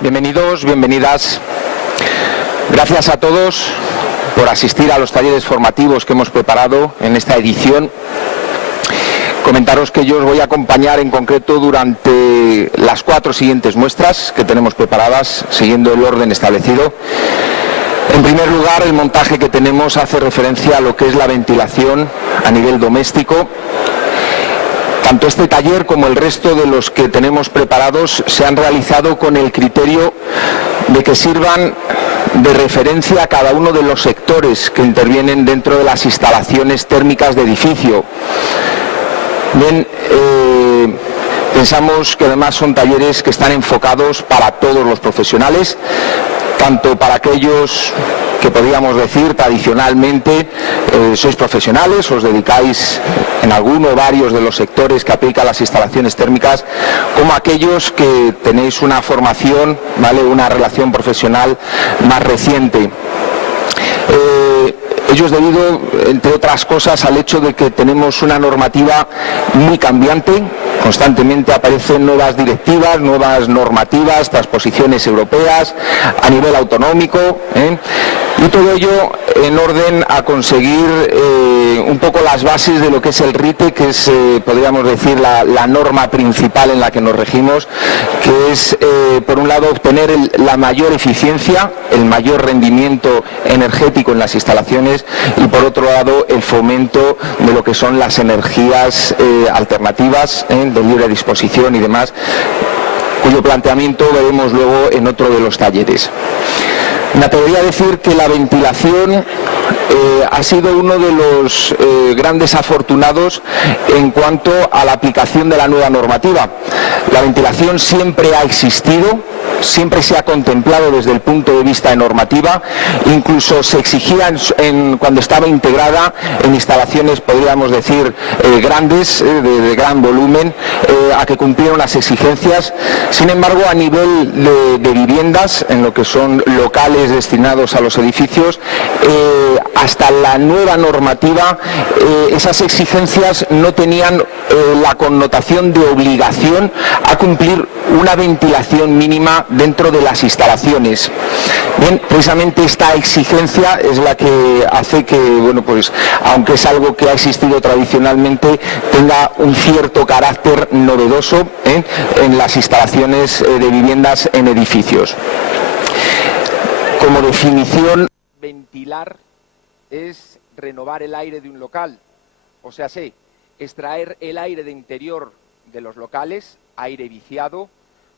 Bienvenidos, bienvenidas. Gracias a todos por asistir a los talleres formativos que hemos preparado en esta edición. Comentaros que yo os voy a acompañar en concreto durante las 4 siguientes muestras que tenemos preparadas, siguiendo el orden establecido. En primer lugar, el montaje que tenemos hace referencia a lo que es la ventilación a nivel doméstico. Tanto este taller como el resto de los que tenemos preparados se han realizado con el criterio de que sirvan de referencia a cada uno de los sectores que intervienen dentro de las instalaciones térmicas de edificio. Bien, pensamos que además son talleres que están enfocados para todos los profesionales, tanto para aquellos que podríamos decir tradicionalmente sois profesionales, os dedicáis en alguno o varios de los sectores que aplican las instalaciones térmicas, como aquellos que tenéis una formación, ¿vale?, una relación profesional más reciente. Ello es debido, entre otras cosas, al hecho de que tenemos una normativa muy cambiante. Constantemente aparecen nuevas directivas, nuevas normativas, transposiciones europeas a nivel autonómico, y todo ello en orden a conseguir un poco las bases de lo que es el RITE, que es, podríamos decir, la norma principal en la que nos regimos, que es, por un lado, obtener la mayor eficiencia, el mayor rendimiento energético en las instalaciones, y por otro lado, el fomento de lo que son las energías alternativas, de libre disposición y demás, cuyo planteamiento veremos luego en otro de los talleres. Me atrevería a decir que la ventilación ha sido uno de los grandes afortunados en cuanto a la aplicación de la nueva normativa. La ventilación siempre ha existido, siempre se ha contemplado desde el punto de vista de normativa, incluso se exigía cuando estaba integrada en instalaciones, podríamos decir, grandes, de gran volumen, a que cumplieran unas exigencias. Sin embargo, a nivel de viviendas, en lo que son locales destinados a los edificios, hasta la nueva normativa, esas exigencias no tenían la connotación de obligación a cumplir una ventilación mínima dentro de las instalaciones. Bien, precisamente esta exigencia es la que hace que, bueno, pues, aunque es algo que ha existido tradicionalmente, tenga un cierto carácter novedoso en las instalaciones de viviendas en edificios. Como definición, ventilar es renovar el aire de un local, o sea, extraer el aire de interior de los locales, aire viciado,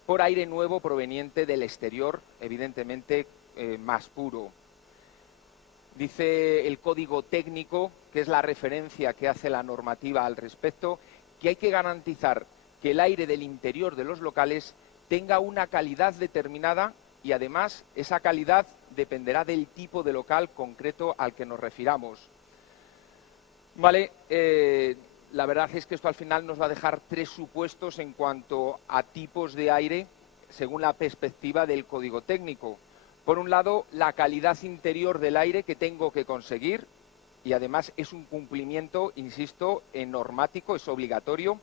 por aire nuevo proveniente del exterior, evidentemente más puro. Dice el código técnico, que es la referencia que hace la normativa al respecto, que hay que garantizar que el aire del interior de los locales tenga una calidad determinada y además esa calidad dependerá del tipo de local concreto al que nos refiramos. Vale, la verdad es que esto al final nos va a dejar 3 supuestos en cuanto a tipos de aire según la perspectiva del código técnico. Por un lado, la calidad interior del aire que tengo que conseguir, y además es un cumplimiento, insisto, normático, es obligatorio.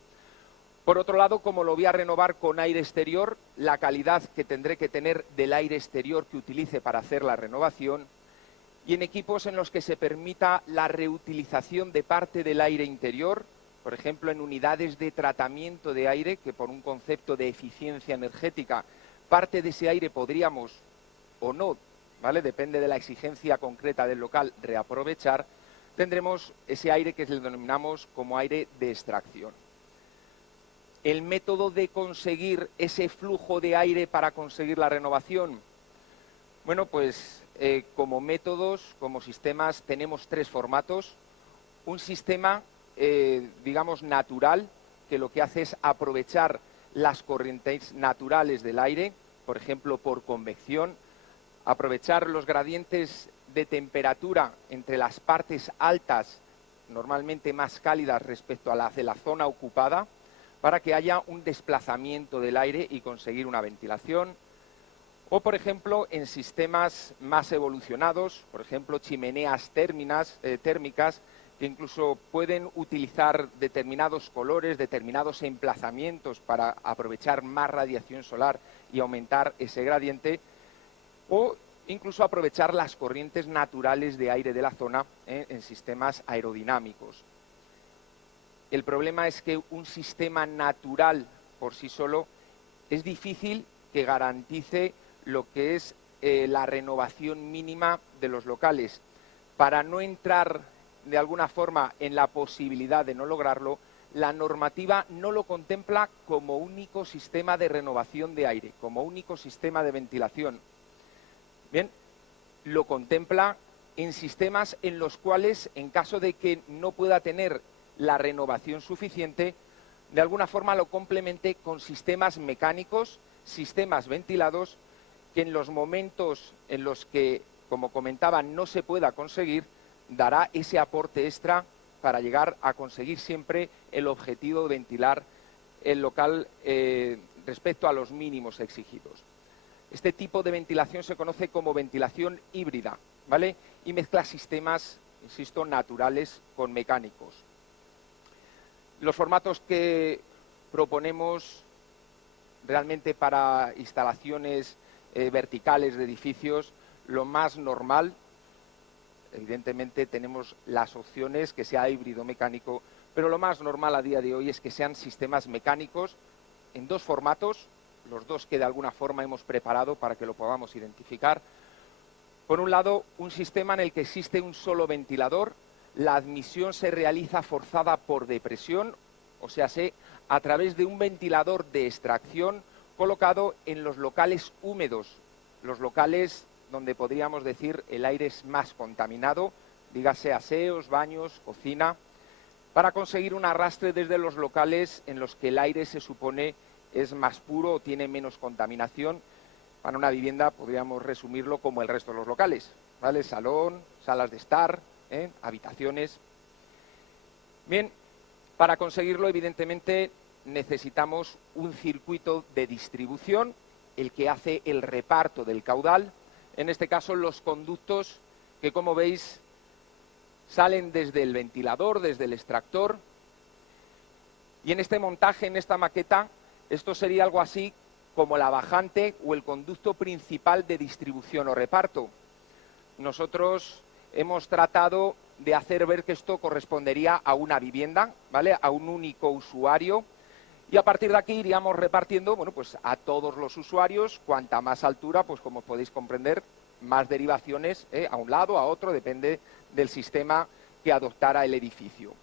Por otro lado, como lo voy a renovar con aire exterior, la calidad que tendré que tener del aire exterior que utilice para hacer la renovación, y en equipos en los que se permita la reutilización de parte del aire interior, por ejemplo, en unidades de tratamiento de aire, que por un concepto de eficiencia energética, parte de ese aire podríamos o no, ¿vale?, depende de la exigencia concreta del local, reaprovechar, tendremos ese aire que le denominamos como aire de extracción. El método de conseguir ese flujo de aire para conseguir la renovación, bueno, pues como métodos, como sistemas, tenemos 3 formatos. Un sistema, digamos, natural, que lo que hace es aprovechar las corrientes naturales del aire, por ejemplo, por convección, aprovechar los gradientes de temperatura entre las partes altas, normalmente más cálidas respecto a las de la zona ocupada, para que haya un desplazamiento del aire y conseguir una ventilación. O, por ejemplo, en sistemas más evolucionados, por ejemplo, chimeneas térmicas, que incluso pueden utilizar determinados colores, determinados emplazamientos para aprovechar más radiación solar y aumentar ese gradiente, o incluso aprovechar las corrientes naturales de aire de la zona en sistemas aerodinámicos. El problema es que un sistema natural por sí solo es difícil que garantice lo que es la renovación mínima de los locales. Para no entrar de alguna forma en la posibilidad de no lograrlo, la normativa no lo contempla como único sistema de renovación de aire, como único sistema de ventilación. Bien, lo contempla en sistemas en los cuales, en caso de que no pueda tener la renovación suficiente, de alguna forma lo complemente con sistemas mecánicos, sistemas ventilados, que en los momentos en los que, como comentaba, no se pueda conseguir, dará ese aporte extra para llegar a conseguir siempre el objetivo de ventilar el local respecto a los mínimos exigidos. Este tipo de ventilación se conoce como ventilación híbrida, ¿vale? Y mezcla sistemas, insisto, naturales con mecánicos. Los formatos que proponemos realmente para instalaciones verticales de edificios, lo más normal, evidentemente tenemos las opciones que sea híbrido mecánico, pero lo más normal a día de hoy es que sean sistemas mecánicos en dos formatos, los dos que de alguna forma hemos preparado para que lo podamos identificar. Por un lado, un sistema en el que existe un solo ventilador, la admisión se realiza forzada por depresión, o sea, a través de un ventilador de extracción colocado en los locales húmedos, los locales donde podríamos decir el aire es más contaminado, dígase aseos, baños, cocina, para conseguir un arrastre desde los locales en los que el aire se supone es más puro o tiene menos contaminación. Para una vivienda podríamos resumirlo como el resto de los locales, ¿vale? Salón, salas de estar, habitaciones. Bien, para conseguirlo, evidentemente, necesitamos un circuito de distribución, el que hace el reparto del caudal. En este caso, los conductos que, como veis, salen desde el ventilador, desde el extractor. Y en este montaje, en esta maqueta, esto sería algo así como la bajante o el conducto principal de distribución o reparto. Nosotros hemos tratado de hacer ver que esto correspondería a una vivienda, ¿vale? A un único usuario. Y a partir de aquí iríamos repartiendo, bueno, pues a todos los usuarios, cuanta más altura, pues como podéis comprender, más derivaciones a un lado, a otro, depende del sistema que adoptara el edificio.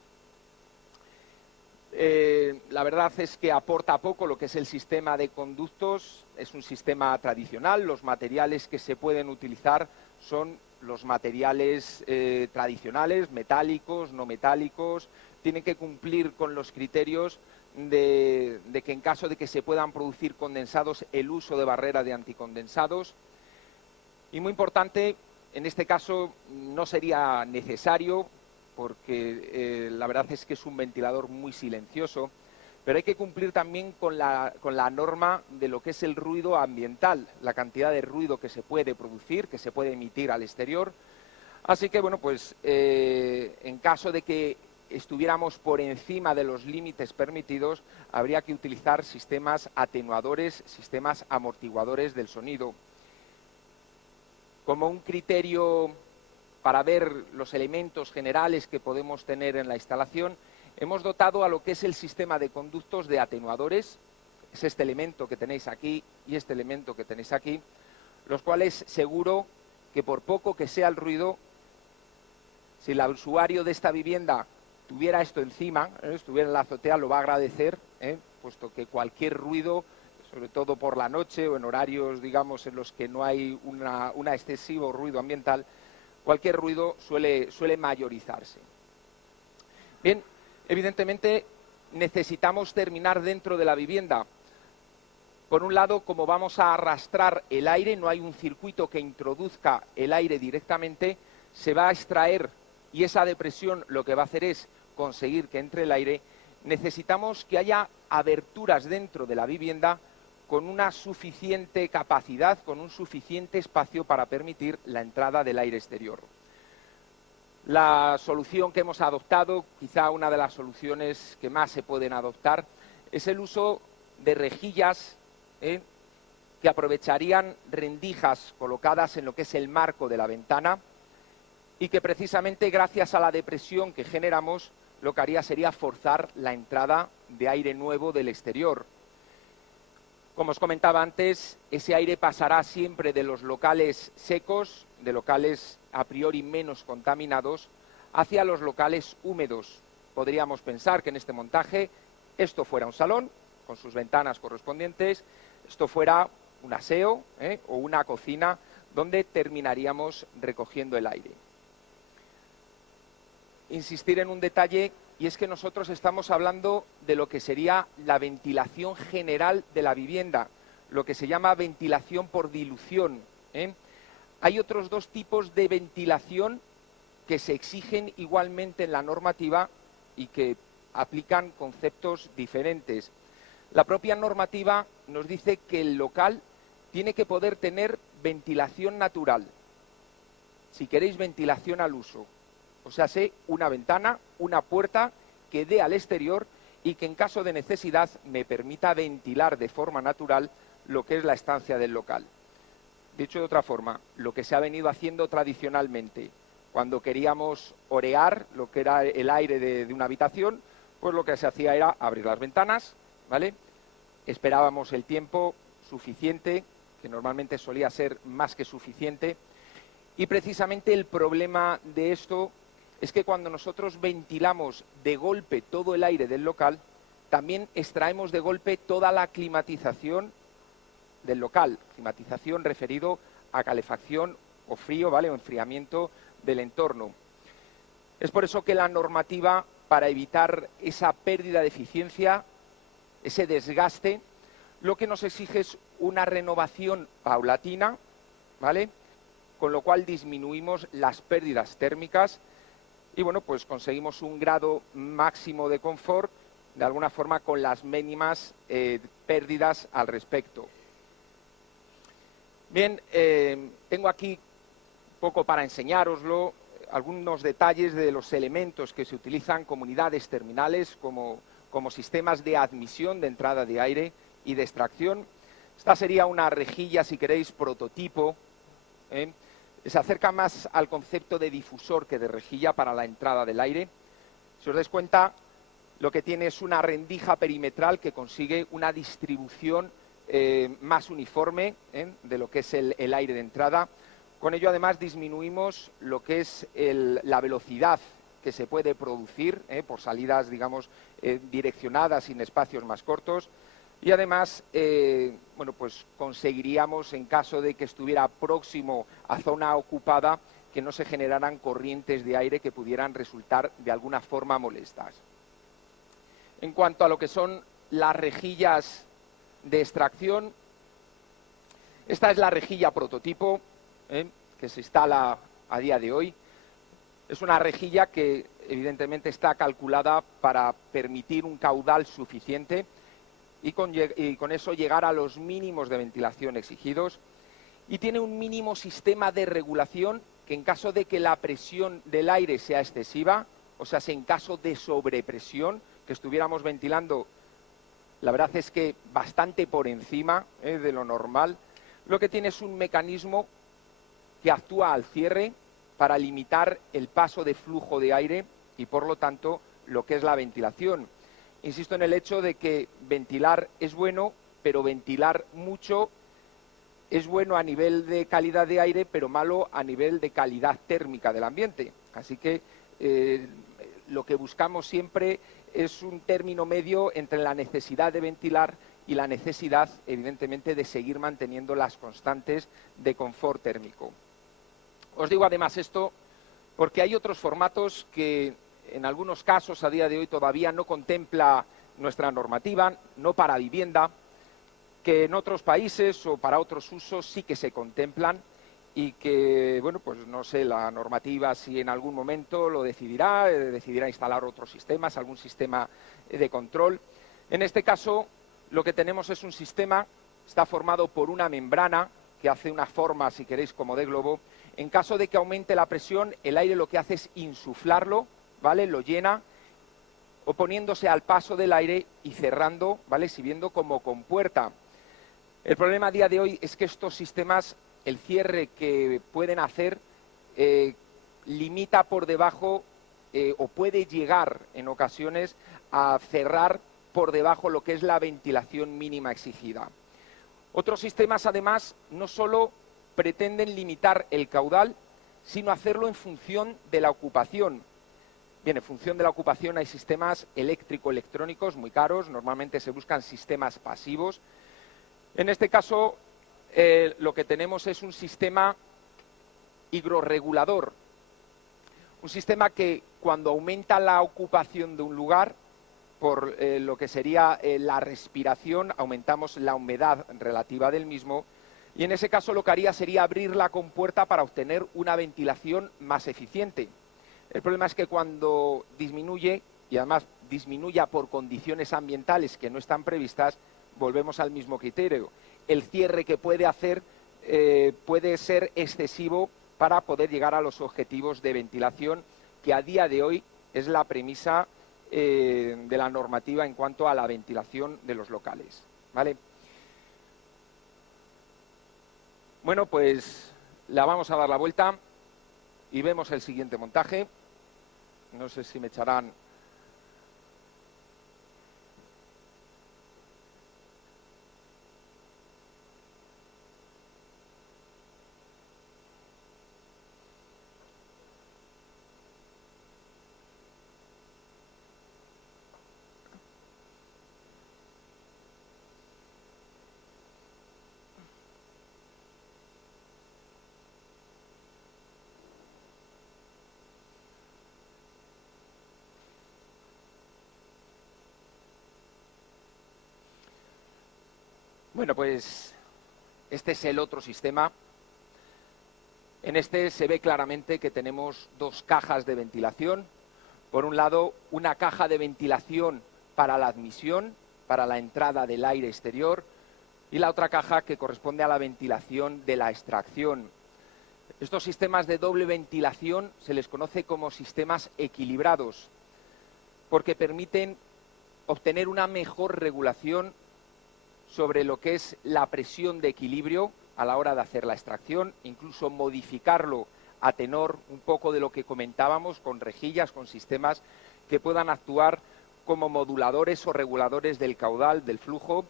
La verdad es que aporta poco lo que es el sistema de conductos, es un sistema tradicional, los materiales que se pueden utilizar son los materiales tradicionales, metálicos, no metálicos, tienen que cumplir con los criterios de que en caso de que se puedan producir condensados, el uso de barrera de anticondensados. Y muy importante, en este caso no sería necesario, porque la verdad es que es un ventilador muy silencioso, pero hay que cumplir también con la norma de lo que es el ruido ambiental, la cantidad de ruido que se puede producir, que se puede emitir al exterior. Así que, bueno, pues en caso de que estuviéramos por encima de los límites permitidos, habría que utilizar sistemas atenuadores, sistemas amortiguadores del sonido. Como un criterio para ver los elementos generales que podemos tener en la instalación, hemos dotado a lo que es el sistema de conductos de atenuadores, es este elemento que tenéis aquí y este elemento que tenéis aquí, los cuales seguro que por poco que sea el ruido, si el usuario de esta vivienda tuviera esto encima, estuviera en la azotea, lo va a agradecer, puesto que cualquier ruido, sobre todo por la noche o en horarios, digamos, en los que no hay un excesivo ruido ambiental, cualquier ruido suele mayorizarse. Bien, evidentemente necesitamos terminar dentro de la vivienda. Por un lado, como vamos a arrastrar el aire, no hay un circuito que introduzca el aire directamente, se va a extraer y esa depresión lo que va a hacer es conseguir que entre el aire. Necesitamos que haya aberturas dentro de la vivienda con una suficiente capacidad, con un suficiente espacio para permitir la entrada del aire exterior. La solución que hemos adoptado, quizá una de las soluciones que más se pueden adoptar, es el uso de rejillas que aprovecharían rendijas colocadas en lo que es el marco de la ventana y que precisamente gracias a la depresión que generamos lo que haría sería forzar la entrada de aire nuevo del exterior. Como os comentaba antes, ese aire pasará siempre de los locales secos, de locales a priori menos contaminados, hacia los locales húmedos. Podríamos pensar que en este montaje esto fuera un salón, con sus ventanas correspondientes, esto fuera un aseo o una cocina donde terminaríamos recogiendo el aire. Insistir en un detalle, y es que nosotros estamos hablando de lo que sería la ventilación general de la vivienda, lo que se llama ventilación por dilución. Hay otros dos tipos de ventilación que se exigen igualmente en la normativa y que aplican conceptos diferentes. La propia normativa nos dice que el local tiene que poder tener ventilación natural. Si queréis ventilación al uso, o sea, una ventana, una puerta que dé al exterior y que en caso de necesidad me permita ventilar de forma natural lo que es la estancia del local. Dicho de otra forma, lo que se ha venido haciendo tradicionalmente, cuando queríamos orear lo que era el aire de una habitación, pues lo que se hacía era abrir las ventanas, ¿vale? Esperábamos el tiempo suficiente, que normalmente solía ser más que suficiente, y precisamente el problema de esto es que cuando nosotros ventilamos de golpe todo el aire del local, también extraemos de golpe toda la climatización del local, climatización referido a calefacción o frío, ¿vale? O enfriamiento del entorno. Es por eso que la normativa, para evitar esa pérdida de eficiencia, ese desgaste, lo que nos exige es una renovación paulatina, ¿vale? Con lo cual disminuimos las pérdidas térmicas y, bueno, pues conseguimos un grado máximo de confort, de alguna forma con las mínimas pérdidas al respecto. Bien, tengo aquí un poco para enseñároslo, algunos detalles de los elementos que se utilizan como unidades terminales, como sistemas de admisión de entrada de aire y de extracción. Esta sería una rejilla, si queréis, prototipo. Se acerca más al concepto de difusor que de rejilla para la entrada del aire. Si os dais cuenta, lo que tiene es una rendija perimetral que consigue una distribución más uniforme de lo que es el aire de entrada. Con ello, además, disminuimos lo que es la velocidad que se puede producir por salidas, digamos, direccionadas en espacios más cortos. Y además, bueno, pues conseguiríamos, en caso de que estuviera próximo a zona ocupada, que no se generaran corrientes de aire que pudieran resultar de alguna forma molestas. En cuanto a lo que son las rejillas de extracción, esta es la rejilla prototipo que se instala a día de hoy. Es una rejilla que evidentemente está calculada para permitir un caudal suficiente y con eso llegar a los mínimos de ventilación exigidos, y tiene un mínimo sistema de regulación que en caso de que la presión del aire sea excesiva, o sea, si en caso de sobrepresión, que estuviéramos ventilando, la verdad es que bastante por encima de lo normal, lo que tiene es un mecanismo que actúa al cierre para limitar el paso de flujo de aire y, por lo tanto, lo que es la ventilación. Insisto en el hecho de que ventilar es bueno, pero ventilar mucho es bueno a nivel de calidad de aire, pero malo a nivel de calidad térmica del ambiente. Así que lo que buscamos siempre es un término medio entre la necesidad de ventilar y la necesidad, evidentemente, de seguir manteniendo las constantes de confort térmico. Os digo además esto porque hay otros formatos que en algunos casos a día de hoy todavía no contempla nuestra normativa, no para vivienda, que en otros países o para otros usos sí que se contemplan y que, bueno, pues no sé, la normativa si en algún momento lo decidirá instalar otros sistemas, algún sistema de control. En este caso, lo que tenemos es un sistema, está formado por una membrana que hace una forma, si queréis, como de globo. En caso de que aumente la presión, el aire lo que hace es insuflarlo, ¿vale? Lo llena, oponiéndose al paso del aire y cerrando, ¿vale? Sirviendo como compuerta. El problema a día de hoy es que estos sistemas, el cierre que pueden hacer, limita por debajo o puede llegar en ocasiones a cerrar por debajo lo que es la ventilación mínima exigida. Otros sistemas, además, no solo pretenden limitar el caudal, sino hacerlo en función de la ocupación. Bien, en función de la ocupación hay sistemas eléctrico-electrónicos muy caros, normalmente se buscan sistemas pasivos. En este caso, lo que tenemos es un sistema higrorregulador, un sistema que cuando aumenta la ocupación de un lugar, por lo que sería la respiración, aumentamos la humedad relativa del mismo, y en ese caso lo que haría sería abrir la compuerta para obtener una ventilación más eficiente. El problema es que cuando disminuye, y además disminuya por condiciones ambientales que no están previstas, volvemos al mismo criterio. El cierre que puede hacer puede ser excesivo para poder llegar a los objetivos de ventilación, que a día de hoy es la premisa de la normativa en cuanto a la ventilación de los locales, ¿vale? Bueno, pues la vamos a dar la vuelta y vemos el siguiente montaje. No sé si me echarán... Bueno, pues este es el otro sistema. En este se ve claramente que tenemos dos cajas de ventilación. Por un lado, una caja de ventilación para la admisión, para la entrada del aire exterior, y la otra caja que corresponde a la ventilación de la extracción. Estos sistemas de doble ventilación se les conoce como sistemas equilibrados, porque permiten obtener una mejor regulación sobre lo que es la presión de equilibrio a la hora de hacer la extracción, incluso modificarlo a tenor un poco de lo que comentábamos, con rejillas, con sistemas que puedan actuar como moduladores o reguladores del caudal, del flujo.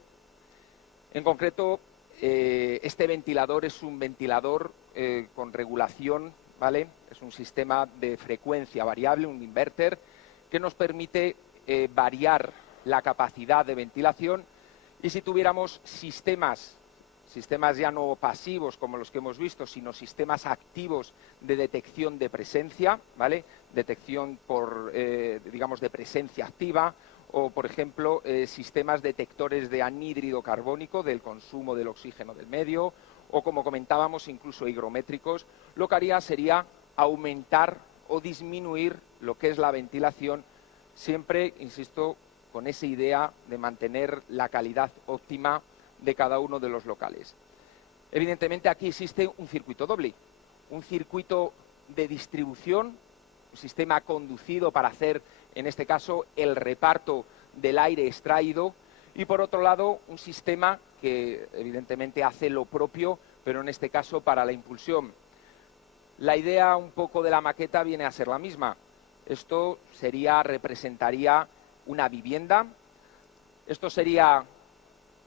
En concreto, este ventilador es un ventilador con regulación, ¿vale? Es un sistema de frecuencia variable, un inverter, que nos permite variar la capacidad de ventilación. Y si tuviéramos sistemas ya no pasivos como los que hemos visto, sino sistemas activos de detección de presencia, ¿vale? Detección por, digamos, de presencia activa, o, por ejemplo, sistemas detectores de anhídrido carbónico, del consumo del oxígeno del medio, o, como comentábamos, incluso higrométricos, lo que haría sería aumentar o disminuir lo que es la ventilación, siempre, insisto, con esa idea de mantener la calidad óptima de cada uno de los locales. Evidentemente aquí existe un circuito doble, un circuito de distribución, un sistema conducido para hacer, en este caso, el reparto del aire extraído, y por otro lado un sistema que evidentemente hace lo propio, pero en este caso para la impulsión. La idea un poco de la maqueta viene a ser la misma. Esto representaría una vivienda. Esto sería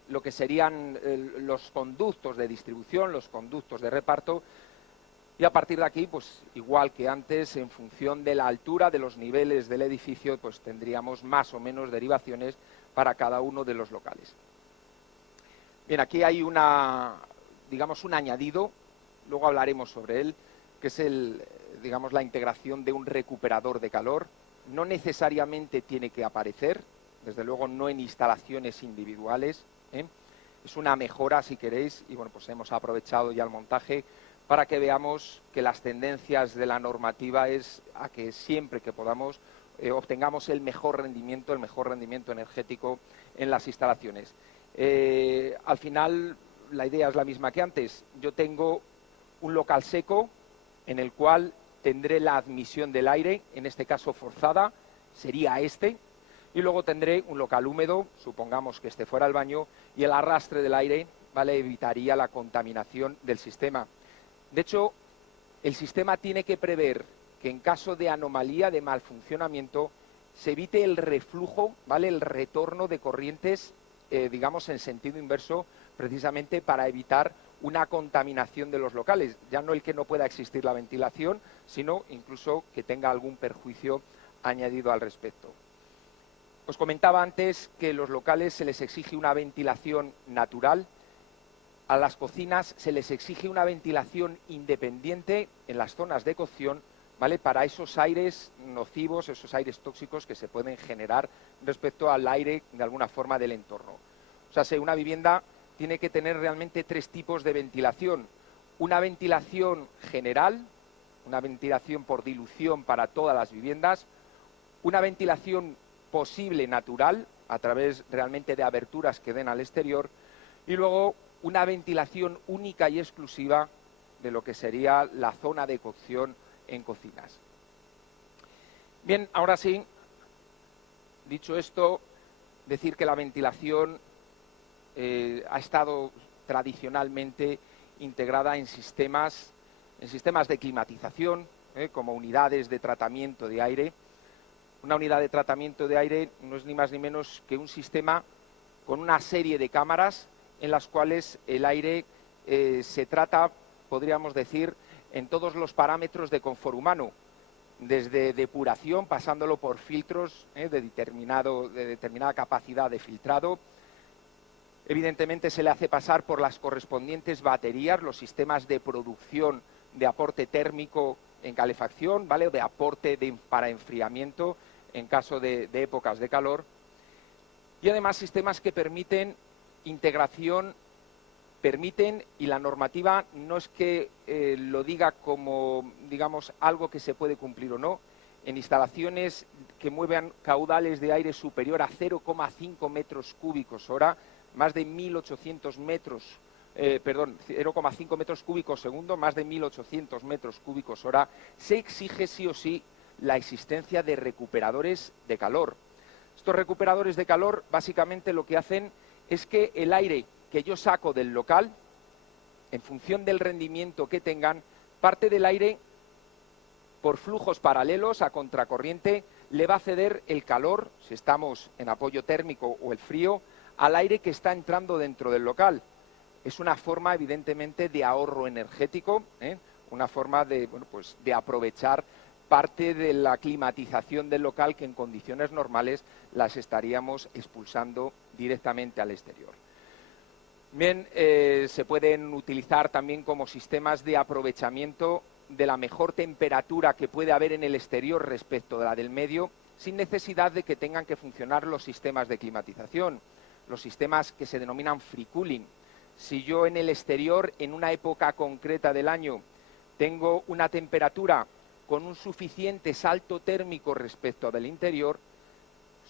lo que serían los conductos de distribución, los conductos de reparto, y a partir de aquí, pues igual que antes, en función de la altura de los niveles del edificio, pues tendríamos más o menos derivaciones para cada uno de los locales. Bien, aquí hay digamos, un añadido, luego hablaremos sobre él, que es digamos, la integración de un recuperador de calor. No necesariamente tiene que aparecer, desde luego no en instalaciones individuales, ¿eh? Es una mejora, si queréis, y bueno, pues hemos aprovechado ya el montaje para que veamos que las tendencias de la normativa es a que siempre que podamos obtengamos el mejor rendimiento energético en las instalaciones. Al final, la idea es la misma que antes. Yo tengo un local seco en el cual tendré la admisión del aire, en este caso forzada, sería este, y luego tendré un local húmedo, supongamos que este fuera el baño, y el arrastre del aire, ¿vale?, evitaría la contaminación del sistema. De hecho, el sistema tiene que prever que en caso de anomalía, de mal funcionamiento, se evite el reflujo, ¿vale?, el retorno de corrientes, digamos, en sentido inverso, precisamente para evitar una contaminación de los locales. Ya no el que no pueda existir la ventilación, sino incluso que tenga algún perjuicio añadido al respecto. Os comentaba antes que los locales se les exige una ventilación natural. A las cocinas se les exige una ventilación independiente en las zonas de cocción, ¿vale?, para esos aires nocivos, esos aires tóxicos que se pueden generar respecto al aire, de alguna forma, del entorno. O sea, si una vivienda tiene que tener realmente 3 tipos de ventilación. Una ventilación general, una ventilación por dilución para todas las viviendas, una ventilación posible natural, a través realmente de aberturas que den al exterior, y luego una ventilación única y exclusiva de lo que sería la zona de cocción en cocinas. Bien, ahora sí, dicho esto, decir que la ventilación ha estado tradicionalmente integrada en sistemas de climatización, como unidades de tratamiento de aire. Una unidad de tratamiento de aire no es ni más ni menos que un sistema con una serie de cámaras en las cuales el aire se trata, podríamos decir, en todos los parámetros de confort humano, desde depuración, pasándolo por filtros de determinada capacidad de filtrado. Evidentemente se le hace pasar por las correspondientes baterías, los sistemas de producción de aporte térmico en calefacción, ¿vale?, o de aporte para enfriamiento en caso de épocas de calor. Y además sistemas que permiten integración, y la normativa no es que lo diga como, digamos, algo que se puede cumplir o no, en instalaciones que muevan caudales de aire superior a 0,5 metros cúbicos hora, más de 1.800 metros, 0,5 metros cúbicos segundo, más de 1.800 metros cúbicos hora, se exige sí o sí la existencia de recuperadores de calor. Estos recuperadores de calor básicamente lo que hacen es que el aire que yo saco del local, en función del rendimiento que tengan, parte del aire, por flujos paralelos a contracorriente, le va a ceder el calor, si estamos en apoyo térmico, o el frío, al aire que está entrando dentro del local. Es una forma, evidentemente, de ahorro energético, una forma de, pues, de aprovechar parte de la climatización del local que en condiciones normales las estaríamos expulsando directamente al exterior. Bien, se pueden utilizar también como sistemas de aprovechamiento de la mejor temperatura que puede haber en el exterior respecto de la del medio, sin necesidad de que tengan que funcionar los sistemas de climatización, los sistemas que se denominan free cooling. Si yo en el exterior, en una época concreta del año, tengo una temperatura con un suficiente salto térmico respecto del interior,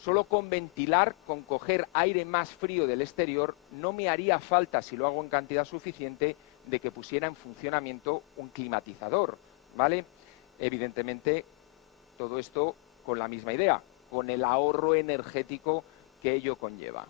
solo con ventilar, con coger aire más frío del exterior, no me haría falta, si lo hago en cantidad suficiente, de que pusiera en funcionamiento un climatizador, ¿vale? Evidentemente, todo esto con la misma idea, con el ahorro energético que ello conlleva.